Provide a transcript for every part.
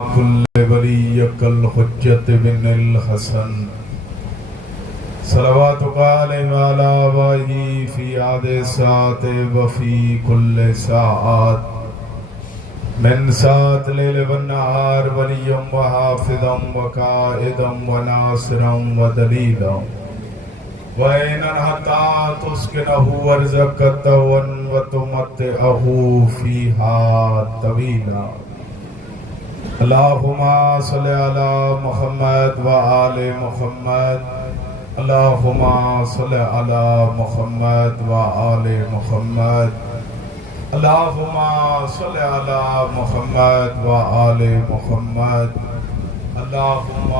كل ولي كالحجة بن الحسن صلواتك عليه وعلى آبائه في هذه الساعة وفي كل ساعات من ساعة الليل والنهار وليا وحافظا وقائدا وناصرا ودليلا وإن حتى تسكنه ورزقته وتمتعه فيها طويلا. اللهم صل على محمد وآل محمد. اللهم صل على محمد وآل محمد. اللهم صل على محمد وآل محمد. اللهم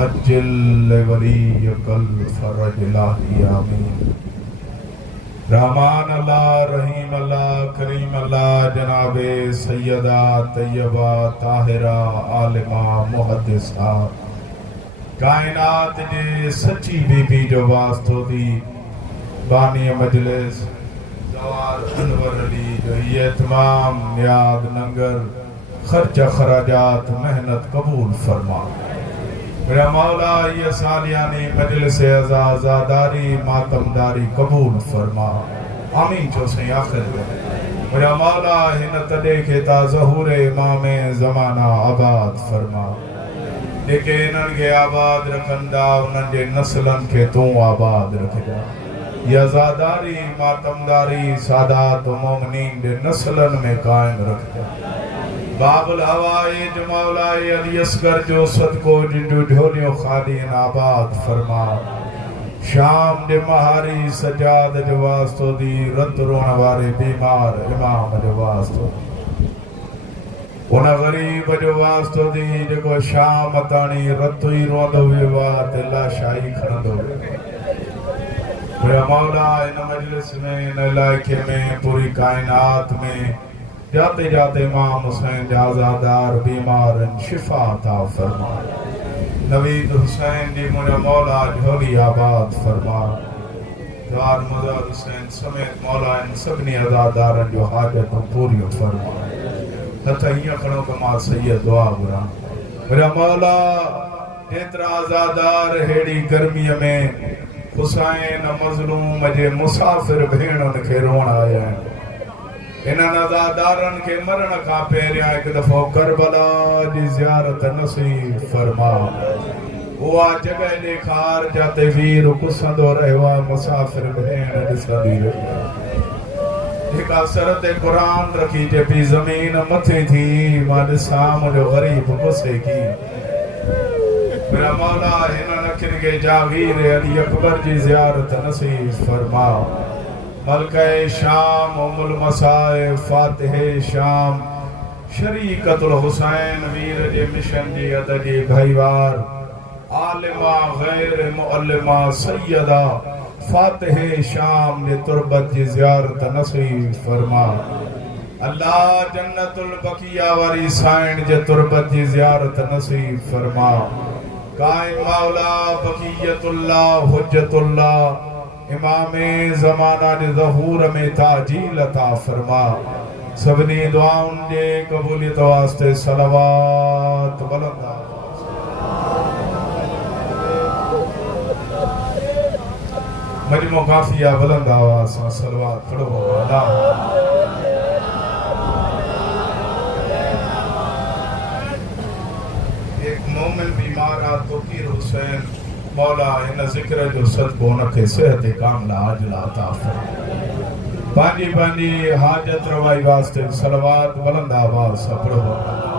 عجل لوليك الفرج الہی آمین. رحمان اللہ، رحیم اللہ، کریم اللہ جناب سیدہ طیبہ طاہرہ عالمہ محدثہ کائنات جے سچی بی بی جو واسطو دی بانی مجلس زوار انور علی جو یہ تمام نیاد ننگر خرچ خراجات محنت قبول فرما. میرا مولا یہ سالیانی مجلس عزاداری ماتمداری قبول فرما. آمین جو سے آخر دے. میرا مولا ہن تدے کے تا ظہور امام زمانہ آباد فرما. دیکھے انہن کے آباد رکھندہ انہن کے نسلن کے تو آباد رکھدا. یہ عزاداری ماتمداری سادات و مومنین دے نسلن میں قائم رکھدا. باب الحوائج مولائی علی اصغر جو صدقو جنجو جھولیو خالین آباد فرما. شام دے مہاری سجاد جو واسطو دی رت رونوارے بیمار امام جو واسطو انہ غریب جو واسطو دی جو شام اتانی رتوی روندو ویوات اللہ شاہی کھرندو. میرا مولا ان مجلس میں ان علاقے میں پوری کائنات میں جاتے جاتے امام حسین جازادار بیمار شفا عطا فرما. نوید حسین دی میرا مولا جھولی آباد فرما. دوار مزار حسین سمیت مولا ان سبنی عزادارن جو حاجت پوری فرما. نتہیاں کھڑوں کما سید دعا برا. میرا مولا اترا عزادار ہیڑی گرمی میں حسین مظلوم جے مسافر بھینن کے رون آیا ہے. انہاں عزادارن کے مرن کا پیریا ایک دفعہ کربلا دی زیارت نصیب فرما. ہوا جگہ دیکھار جاتے ویر کسندو رہوا مسافر بہن دسندی رہی. ایک اثرت قرآن رکھی جے بھی زمین متھی تھی ماد سام جو غریب غصے کی. میرا مولا انہاں نکھن کے جاویر علی اکبر جی زیارت نصیب فرما. ملکہ شام ام المصائب فاتح شام شریکت الحسین ویر جے مشن جی عددی بھائیوار عالمہ غیر معلمہ سیدہ فاتح شام نے تربت جی زیارت نصیب فرما. اللہ جنت البقیہ وری سائن جے تربت جی زیارت نصیب فرما. قائم مولا بقیت اللہ حجت اللہ امام زمانہ دے ظہور میں تاجیل عطا فرما. سبنی دعاؤں دے قبولیت واسطے صلوات بلندہ. مجموع کافیہ بلندہ واسطہ صلوات پڑھو اللہ. ایک مومن بیمارہ توقیر حسین مولا ان ذکر جو صدق ہونا کے صحت کاملہ عاجلہ عطا فرما. پانجی حاجت روائی واسطے صلوات بلند آواز سے پڑھو.